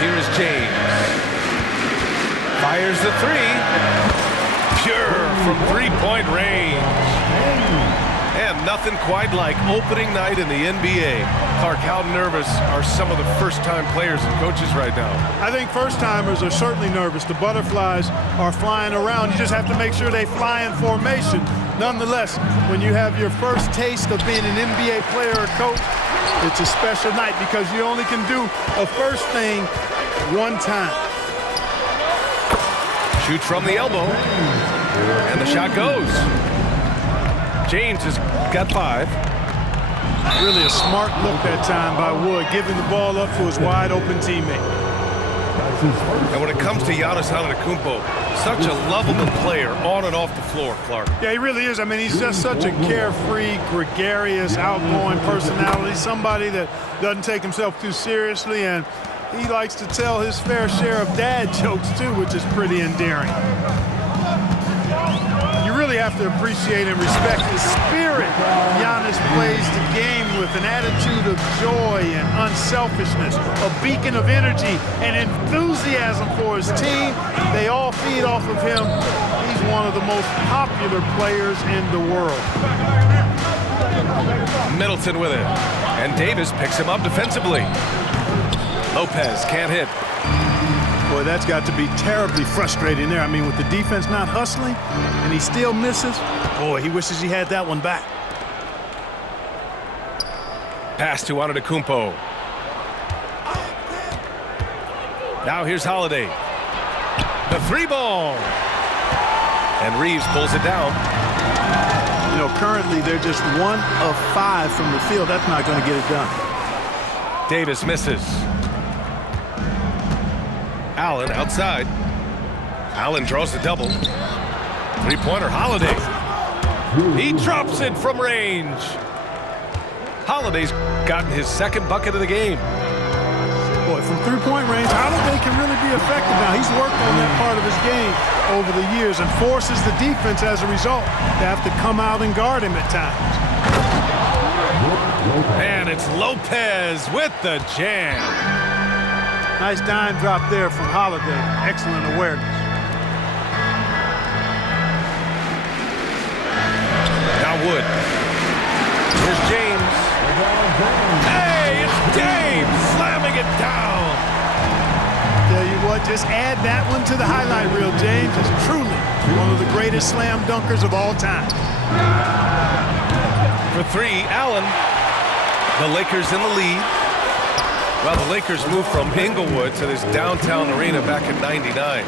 here is James. Fires the three. Pure from three-point range. And nothing quite like opening night in the NBA. Clark, how nervous are some of the first-time players and coaches right now? I think first-timers are certainly nervous. The butterflies are flying around. You just have to make sure they fly in formation. Nonetheless, when you have your first taste of being an NBA player or coach, it's a special night because you only can do a first thing one time. Shoots from the elbow, and the shot goes. James has got 5. Really a smart look that time by Wood, giving the ball up to his wide-open teammate. And when it comes to Giannis Antetokounmpo, such a lovable player on and off the floor, Clark. Yeah, he really is. I mean, he's just such a carefree, gregarious, outgoing personality, somebody that doesn't take himself too seriously, and he likes to tell his fair share of dad jokes, too, which is pretty endearing. You really have to appreciate and respect the spirit Giannis plays the game with, an attitude of joy and unselfishness, a beacon of energy and enthusiasm for his team. They all feed off of him. He's one of the most popular players in the world. Middleton with it, and Davis picks him up defensively. Lopez can't hit. Boy, that's got to be terribly frustrating there. I mean, with the defense not hustling and he still misses, boy, he wishes he had that one back. Pass to Antetokounmpo. Now here's Holiday. The 3-ball. And Reeves pulls it down. You know, currently they're just 1 of 5 from the field. That's not going to get it done. Davis misses. Allen outside. Allen draws the double. Three-pointer, Holiday. He drops it from range. Holiday's gotten his second bucket of the game. Boy, from three-point range, Holiday can really be effective now. He's worked on that part of his game over the years and forces the defense as a result to have to come out and guard him at times. And it's Lopez with the jam. Nice dime drop there from Holiday. Excellent awareness. Now Wood. Here's James. Hey, it's James slamming it down. Tell you what, just add that one to the highlight reel. James is truly one of the greatest slam dunkers of all time. For 3, Allen. The Lakers in the lead. Well, the Lakers moved from Inglewood to this downtown arena back in '99.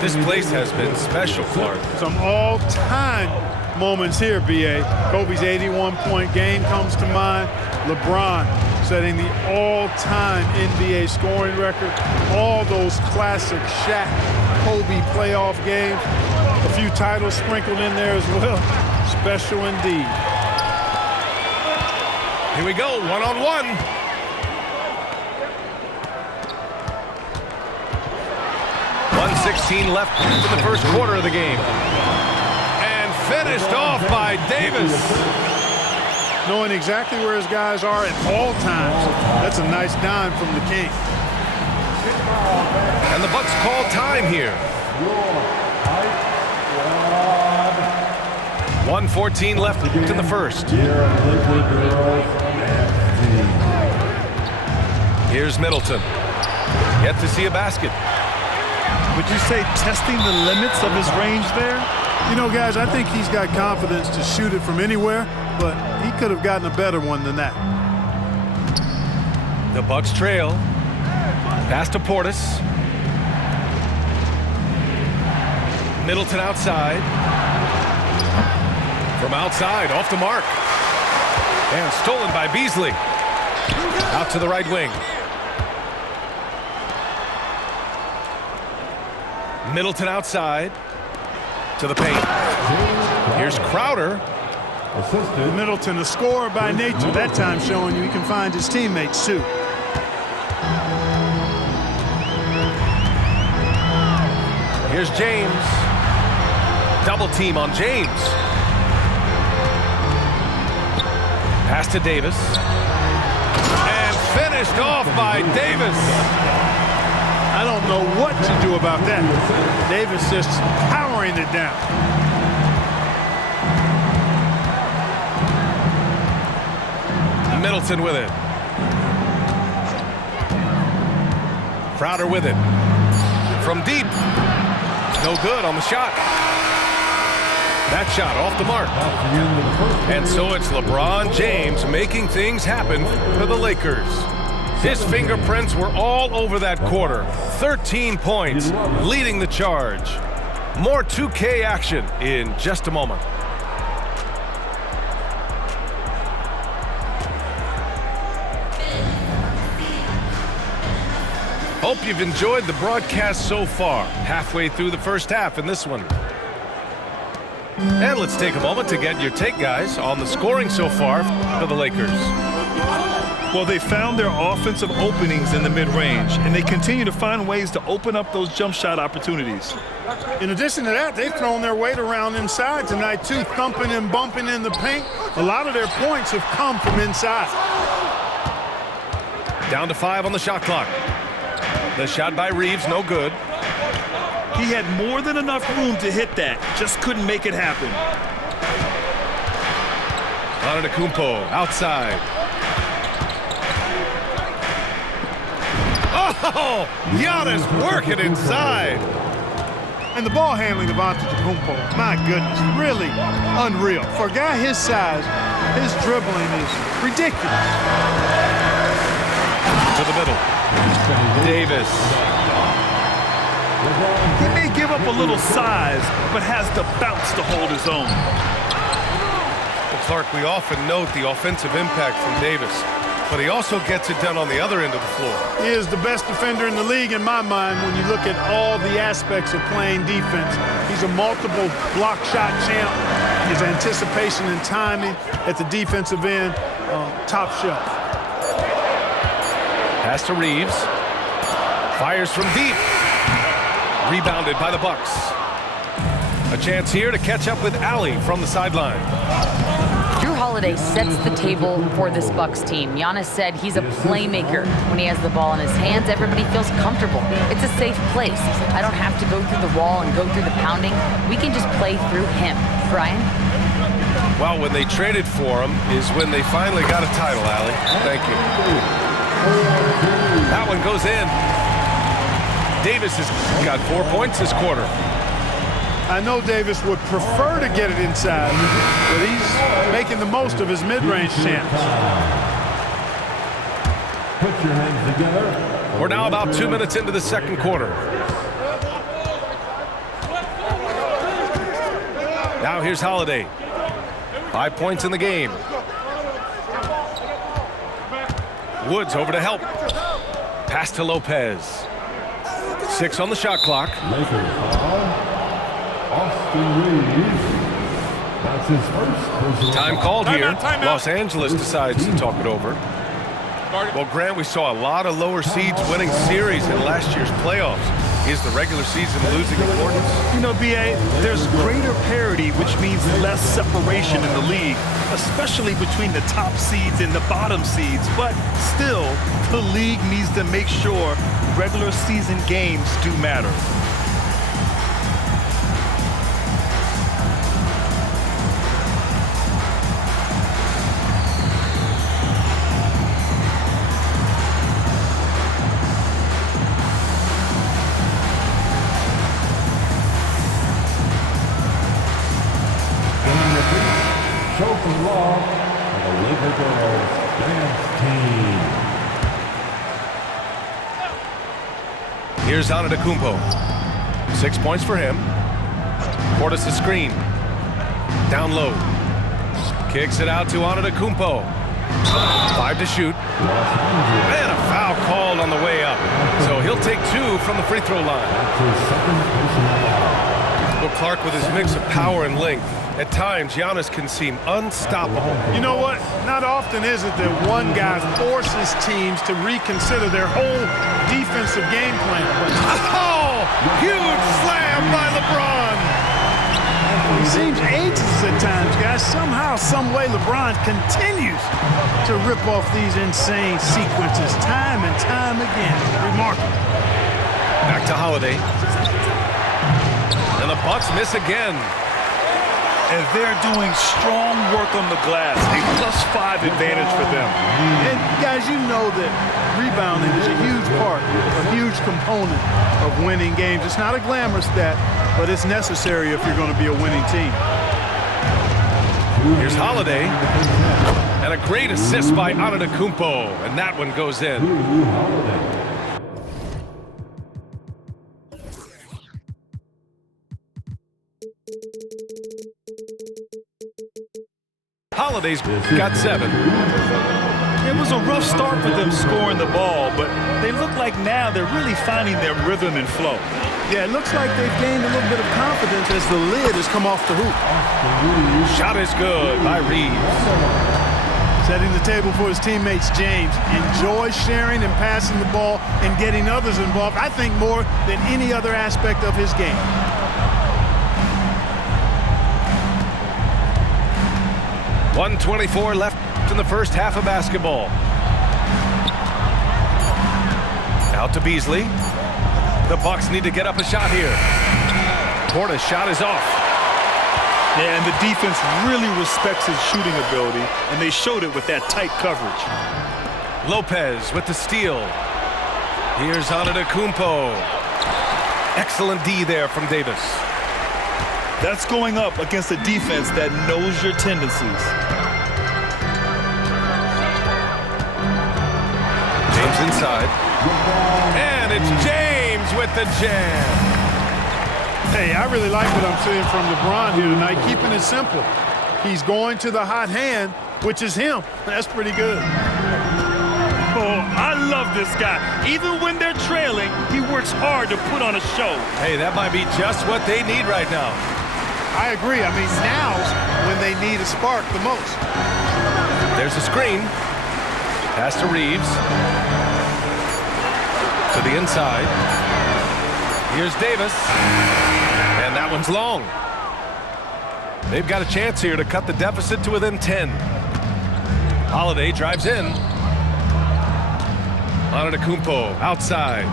This place has been special, Clark. Some all-time moments here, B.A. Kobe's 81-point game comes to mind. LeBron setting the all-time NBA scoring record. All those classic Shaq, Kobe playoff games. A few titles sprinkled in there as well. Special indeed. Here we go, one-on-one. .16 left in the first quarter of the game. And finished off by Davis. Knowing exactly where his guys are at all times. That's a nice dime from the King. And the Bucks call time here. 1:14 left in the first. Here's Middleton. Yet to see a basket. Would you say testing the limits of his range there? You know, guys, I think he's got confidence to shoot it from anywhere, but he could have gotten a better one than that. The Bucks trail. Pass to Portis. Middleton outside. From outside, off the mark. And stolen by Beasley. Out to the right wing. Middleton outside to the paint. Here's Crowder. Middleton, a scorer by nature, that time showing you he can find his teammates too. Here's James. Double team on James. Pass to Davis. And finished off by Davis. don't know what to do about that. Davis just powering it down. Middleton with it. Crowder with it. From deep. No good on the shot. That shot off the mark. And so it's LeBron James making things happen for the Lakers. His fingerprints were all over that quarter. 13 points, leading the charge. More 2K action in just a moment. Hope you've enjoyed the broadcast so far. Halfway through the first half in this one. And let's take a moment to get your take, guys, on the scoring so far for the Lakers. Well, they found their offensive openings in the mid-range, and they continue to find ways to open up those jump shot opportunities. In addition to that, they've thrown their weight around inside tonight, too, thumping and bumping in the paint. A lot of their points have come from inside. Down to 5 on the shot clock. The shot by Reeves, no good. He had more than enough room to hit that, just couldn't make it happen. Antetokounmpo outside. Oh, Giannis working inside. And the ball handling of Antetokounmpo, my goodness, really unreal. For a guy his size, his dribbling is ridiculous. To the middle. Davis. He may give up a little size, but has the bounce to hold his own. Well, Clark, we often note the offensive impact from Davis, but he also gets it done on the other end of the floor. He is the best defender in the league in my mind when you look at all the aspects of playing defense. He's a multiple block shot champ. His anticipation and timing at the defensive end, top shelf. Pass to Reeves. Fires from deep. Rebounded by the Bucks. A chance here to catch up with Allie from the sideline. Jrue Holiday sets the table for this Bucks team. Giannis said he's a playmaker. When he has the ball in his hands, everybody feels comfortable. It's a safe place. I don't have to go through the wall and go through the pounding. We can just play through him. Brian? Well, when they traded for him is when they finally got a title, Allie. Thank you. That one goes in. Davis has got 4 points this quarter. I know Davis would prefer to get it inside, but he's making the most of his mid-range chance. Put your hands together. We're now about 2 minutes into the second quarter. Now here's Holiday. 5 points in the game. Woods over to help. Pass to Lopez. 6 on the shot clock. Lakers foul. Austin Reeves. That's his first personal Time called here. Los Angeles decides to talk it over. Well, Grant, we saw a lot of lower seeds winning series in last year's playoffs. Is the regular season losing importance? You know, B.A., there's greater parity, which means less separation in the league, especially between the top seeds and the bottom seeds. But still, the league needs to make sure regular season games do matter. Here's Antetokounmpo. 6 points for him. Portis the screen. Down low. Kicks it out to Antetokounmpo. 5 to shoot. And a foul called on the way up. So he'll take 2 from the free throw line. Well, Clark, with his mix of power and length, at times Giannis can seem unstoppable. You know what? Not often is it that one guy forces teams to reconsider their whole defensive game plan. Oh! Huge slam by LeBron! He seems ageless at times, guys. Somehow, some way, LeBron continues to rip off these insane sequences time and time again. Remarkable. Back to Holiday. And the Bucks miss again. And they're doing strong work on the glass. A +5 advantage for them. And guys, you know that rebounding is a huge part, a huge component of winning games. It's not a glamorous stat, but it's necessary if you're going to be a winning team. Here's Holiday. And a great assist by Antetokounmpo. And that one goes in. Holiday's got 7. It was a rough start for them scoring the ball, but they look like now they're really finding their rhythm and flow. Yeah, it looks like they've gained a little bit of confidence as the lid has come off the hoop. Shot is good by Reeves. Setting the table for his teammates, James. Enjoys sharing and passing the ball and getting others involved, I think, more than any other aspect of his game. .124 left in the first half of basketball. Out to Beasley. The Bucks need to get up a shot here. Porter's shot is off. Yeah, and the defense really respects his shooting ability, and they showed it with that tight coverage. Lopez with the steal. Here's Antetokounmpo. Excellent D there from Davis. That's going up against a defense that knows your tendencies. James inside. And it's James with the jam. Hey, I really like what I'm seeing from LeBron here tonight, keeping it simple. He's going to the hot hand, which is him. That's pretty good. Oh, I love this guy. Even when they're trailing, he works hard to put on a show. Hey, that might be just what they need right now. I agree. I mean, now's when they need a spark the most. There's a screen. Pass to Reeves. To the inside. Here's Davis. And that one's long. They've got a chance here to cut the deficit to within 10. Holiday drives in. Antetokounmpo outside.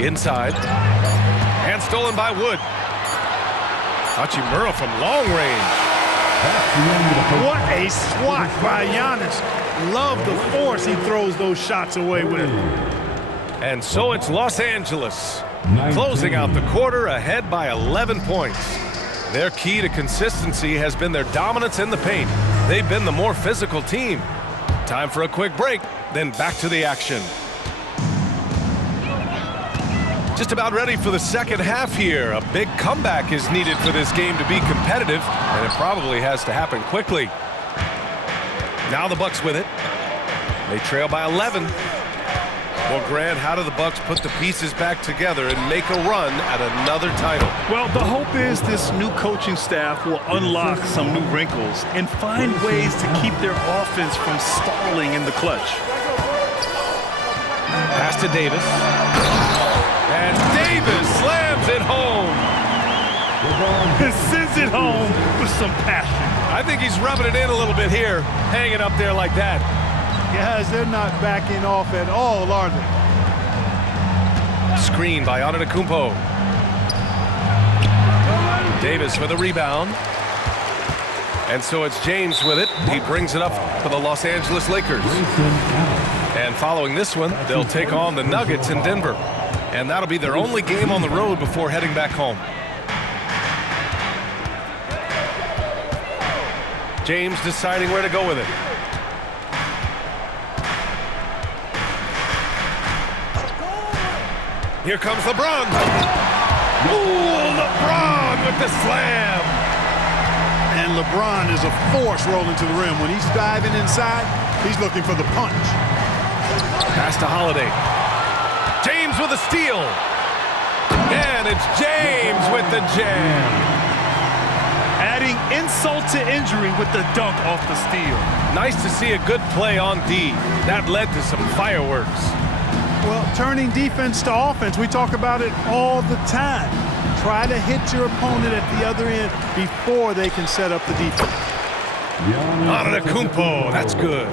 Inside. And stolen by Wood. Hachimura from long range. What a swat by Giannis. Love the force he throws those shots away with. And so it's Los Angeles closing out the quarter ahead by 11 points. Their key to consistency has been their dominance in the paint. They've been the more physical team. Time for a quick break, then back to the action. Just about ready for the second half here. A big comeback is needed for this game to be competitive, and it probably has to happen quickly. Now the Bucks with it. They trail by 11. Well, Grant, how do the Bucks put the pieces back together and make a run at another title? Well, the hope is this new coaching staff will unlock some new wrinkles and find ways to keep their offense from stalling in the clutch. Pass to Davis. And Davis slams it home. He sends it home with some passion. I think he's rubbing it in a little bit here, hanging up there like that. Guys, they're not backing off at all, are they? Screen by Antetokounmpo. Davis with a rebound. And so it's James with it. He brings it up for the Los Angeles Lakers. And following this one, they'll take on the Nuggets in Denver. And that'll be their only game on the road before heading back home. James deciding where to go with it. Here comes LeBron. Ooh, LeBron with the slam. And LeBron is a force rolling to the rim. When he's diving inside, he's looking for the punch. Pass to Holiday. James with a steal. And it's James with the jam. Adding insult to injury with the dunk off the steal. Nice to see a good play on D. That led to some fireworks. Well, turning defense to offense, we talk about it all the time. Try to hit your opponent at the other end before they can set up the defense. Antetokounmpo, that's good.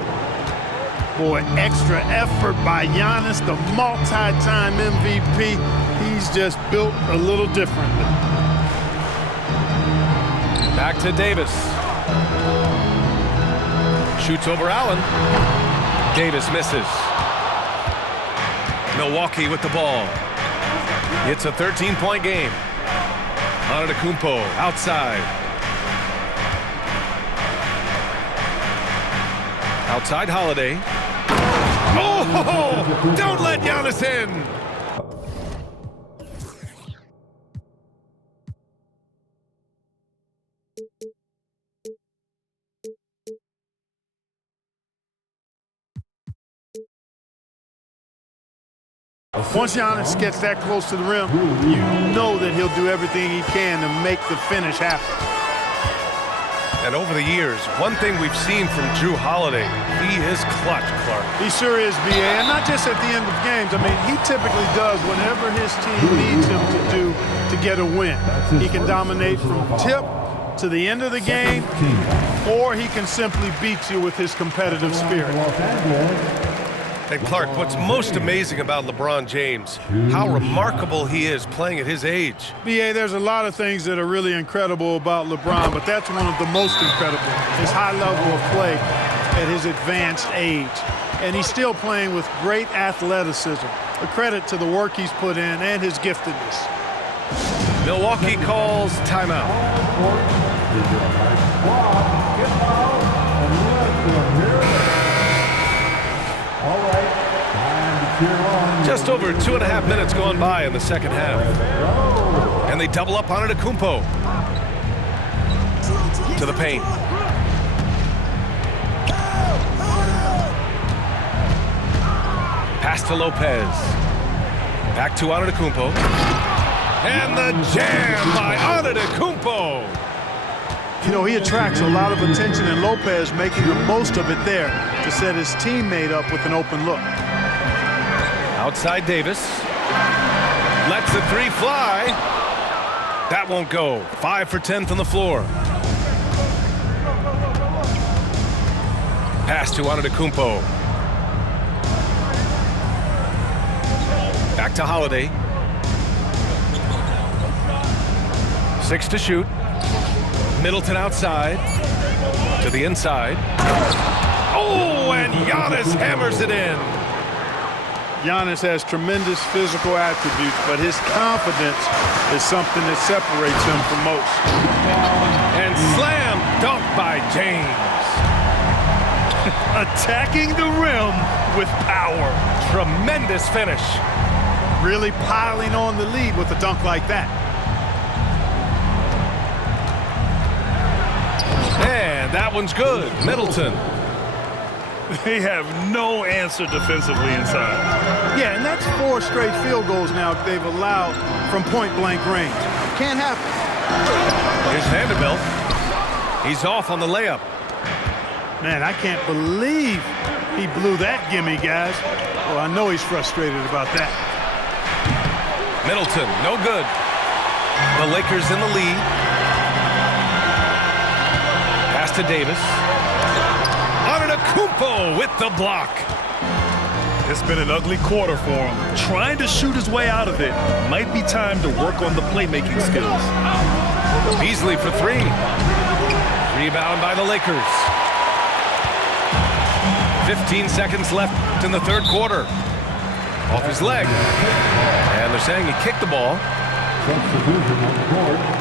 Boy, extra effort by Giannis, the multi-time MVP. He's just built a little differently. Back to Davis. Shoots over Allen. Davis misses. Milwaukee with the ball. It's a 13-point game. Antetokounmpo outside. Outside Holiday. Oh! Don't let Giannis in! Once Giannis gets that close to the rim, you know that he'll do everything he can to make the finish happen. And over the years, one thing we've seen from Jrue Holiday, he is clutch, Clark. He sure is, B.A., and not just at the end of games. I mean, he typically does whatever his team needs him to do to get a win. He can dominate from tip to the end of the game, or he can simply beat you with his competitive spirit. And Clark, what's most amazing about LeBron James, how remarkable he is playing at his age. B.A., there's a lot of things that are really incredible about LeBron, but that's one of the most incredible, his high level of play at his advanced age. And he's still playing with great athleticism, a credit to the work he's put in and his giftedness. Milwaukee calls timeout. Just over 2.5 minutes gone by in the second half. And they double up on Antetokounmpo. To the paint. Pass to Lopez. Back to Antetokounmpo. And the jam by Antetokounmpo. You know, he attracts a lot of attention, and Lopez making the most of it there to set his teammate up with an open look. Outside Davis. Lets the three fly. That won't go. 5 for 10 from the floor. Pass to Antetokounmpo. Back to Holiday. 6 to shoot. Middleton outside. To the inside. Oh, and Giannis hammers it in. Giannis has tremendous physical attributes, but his confidence is something that separates him from most. And slam dunk by James. Attacking the rim with power. Tremendous finish. Really piling on the lead with a dunk like that. And that one's good. Middleton. They have no answer defensively inside. Yeah, and that's 4 straight field goals now they've allowed from point-blank range. Can't happen. Here's Vanderbilt. He's off on the layup. Man, I can't believe he blew that gimme, guys. Well, I know he's frustrated about that. Middleton, no good. The Lakers in the lead. Pass to Davis. Antetokounmpo with the block. It's been an ugly quarter for him. Trying to shoot his way out of it. Might be time to work on the playmaking skills. Beasley for 3. Rebound by the Lakers. 15 seconds left in the third quarter. Off his leg. And they're saying he kicked the ball. Substitution on the court.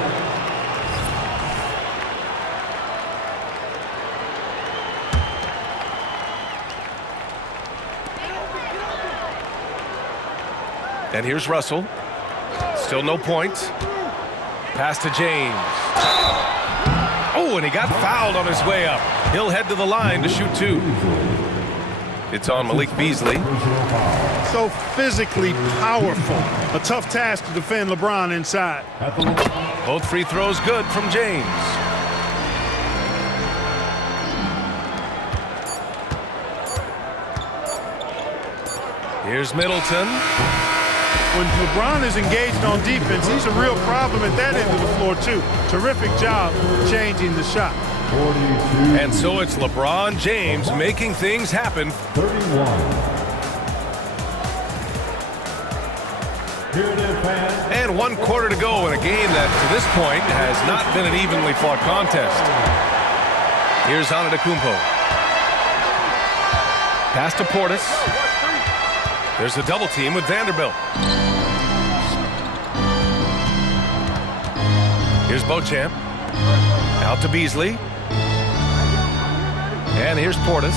And here's Russell. Still no points. Pass to James. Oh, and he got fouled on his way up. He'll head to the line to shoot 2. It's on Malik Beasley. So physically powerful. A tough task to defend LeBron inside. Both free throws good from James. Here's Middleton. When LeBron is engaged on defense, he's a real problem at that end of the floor, too. Terrific job changing the shot. 42. And so it's LeBron James making things happen. 31. Here it is, fans. And 1 quarter to go in a game that, to this point, has not been an evenly fought contest. Here's Antetokounmpo. Pass to Portis. There's a double team with Vanderbilt. Here's Beauchamp. Out to Beasley. And here's Portis.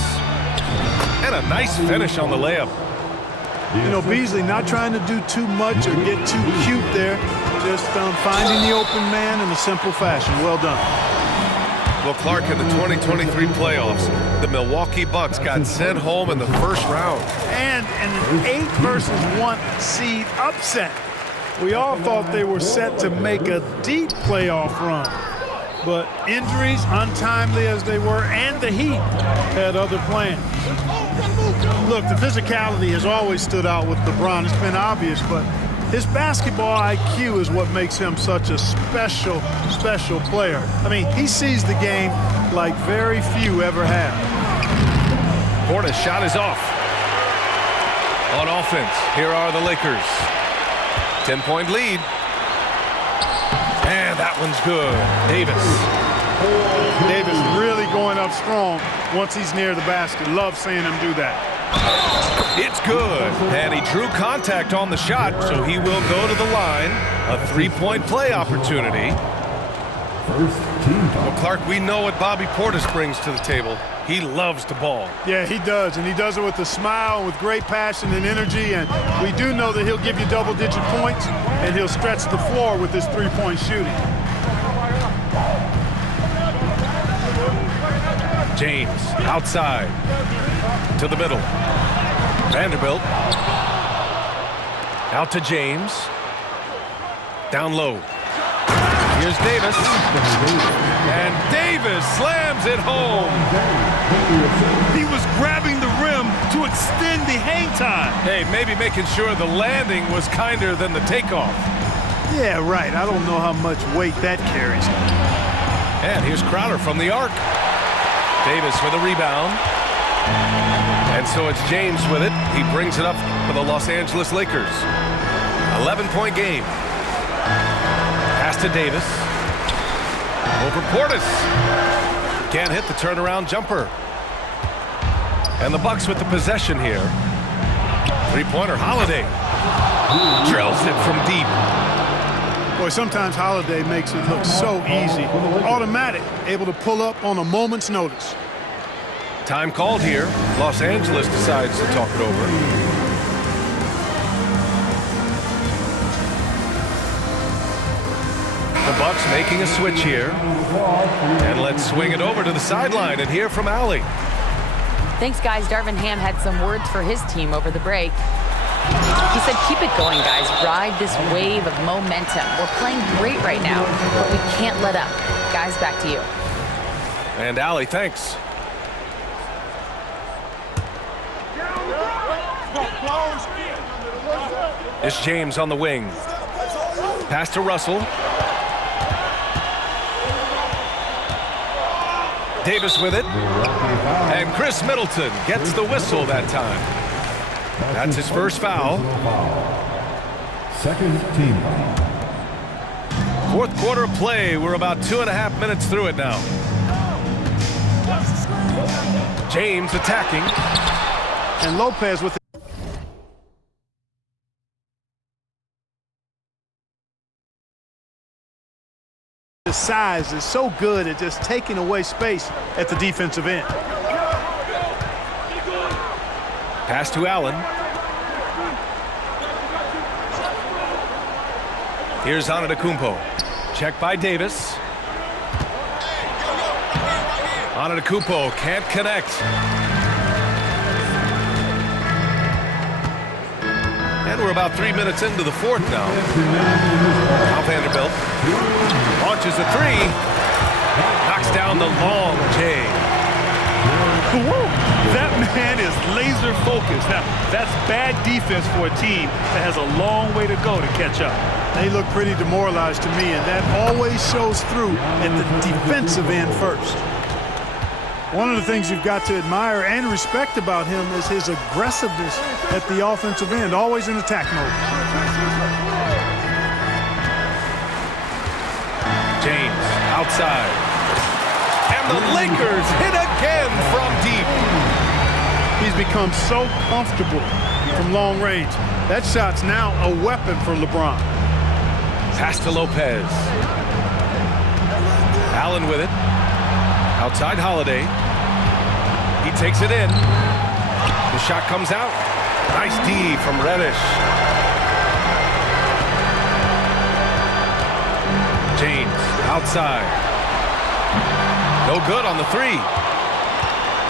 And a nice finish on the layup. You know, Beasley not trying to do too much or get too cute there. Just finding the open man in a simple fashion. Well done. Well, Clark, in the 2023 playoffs, the Milwaukee Bucks got sent home in the first round. And an 8 versus 1 seed upset. We all thought they were set to make a deep playoff run. But injuries, untimely as they were, and the Heat had other plans. Look, the physicality has always stood out with LeBron. It's been obvious, but his basketball IQ is what makes him such a special, special player. I mean, he sees the game like very few ever have. Portis' shot is off. On offense, here are the Lakers. 10-point lead. And that one's good. Davis really going up strong once he's near the basket. Love seeing him do that. It's good. And he drew contact on the shot, so he will go to the line. A 3-point play opportunity. First team foul. Well, Clark, we know what Bobby Portis brings to the table. He loves the ball. Yeah, he does, and he does it with a smile, with great passion and energy, and we do know that he'll give you double-digit points, and he'll stretch the floor with his 3-point shooting. James, outside, to the middle. Vanderbilt, out to James, down low. Here's Davis, and Davis slams it home. He was grabbing the rim to extend the hang time. Hey, maybe making sure the landing was kinder than the takeoff. Yeah, right. I don't know how much weight that carries. And here's Crowder from the arc. Davis with a rebound. And so it's James with it. He brings it up for the Los Angeles Lakers. 11-point game. Pass to Davis. Over Portis. Can't hit the turnaround jumper. And the Bucks with the possession here. 3-pointer, Holiday. Drills it from deep. Boy, sometimes Holiday makes it look so easy. Automatic, able to pull up on a moment's notice. Time called here. Los Angeles decides to talk it over. The Bucks making a switch here. And let's swing it over to the sideline and hear from Allie. Thanks, guys. Darvin Ham had some words for his team over the break. He said, keep it going, guys. Ride this wave of momentum. We're playing great right now, but we can't let up. Guys, back to you. And Allie, thanks. It's James on the wing. Pass to Russell. Davis with it. And Chris Middleton gets the whistle that time. That's his first foul. Second team foul. Fourth quarter of play. We're about 2.5 minutes through it now. James attacking. And Lopez with the size is so good at just taking away space at the defensive end. Pass to Allen. Here's Antetokounmpo. Check by Davis. Antetokounmpo can't connect. And we're about 3 minutes into the fourth now. Now Vanderbilt launches a three. Knocks down the long J. That man is laser focused. Now, that's bad defense for a team that has a long way to go to catch up. They look pretty demoralized to me, and that always shows through at the defensive end first. One of the things you've got to admire and respect about him is his aggressiveness at the offensive end, always in attack mode. James outside. And the Lakers hit again from deep. He's become so comfortable from long range. That shot's now a weapon for LeBron. Pass to Lopez. Allen with it. Outside Holiday. He takes it in. The shot comes out. Nice D from Reddish. James outside. No good on the three.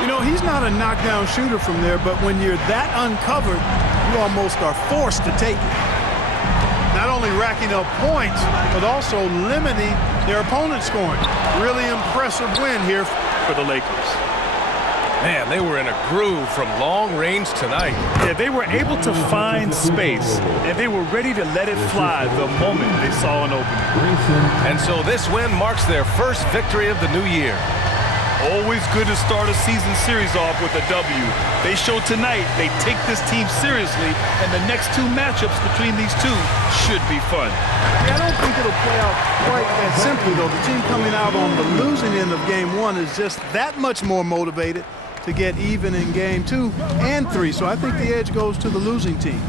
You know, he's not a knockdown shooter from there, but when you're that uncovered, you almost are forced to take it. Not only racking up points, but also limiting their opponent's scoring. Really impressive win here for the Lakers. Man, they were in a groove from long range tonight. Yeah, they were able to find space, and they were ready to let it fly the moment they saw an opening. And so this win marks their first victory of the new year. Always good to start a season series off with a W. They showed tonight they take this team seriously, and the next two matchups between these two should be fun. Yeah, I don't think it'll play out quite that simply, though. The team coming out on the losing end of game one is just that much more motivated to get even in game 2 and 3. So I think the edge goes to the losing team.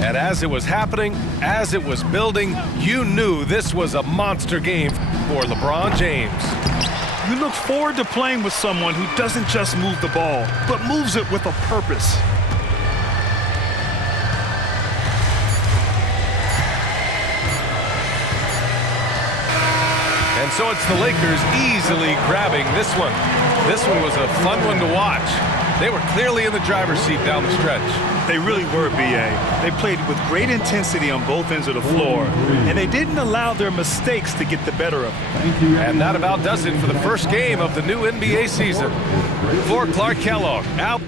And as it was happening, as it was building, you knew this was a monster game for LeBron James. You look forward to playing with someone who doesn't just move the ball, but moves it with a purpose. And so it's the Lakers easily grabbing this one. This one was a fun one to watch. They were clearly in the driver's seat down the stretch. They really were, B.A. They played with great intensity on both ends of the floor, and they didn't allow their mistakes to get the better of them. And that about does it for the first game of the new NBA season. For Clark Kellogg, out.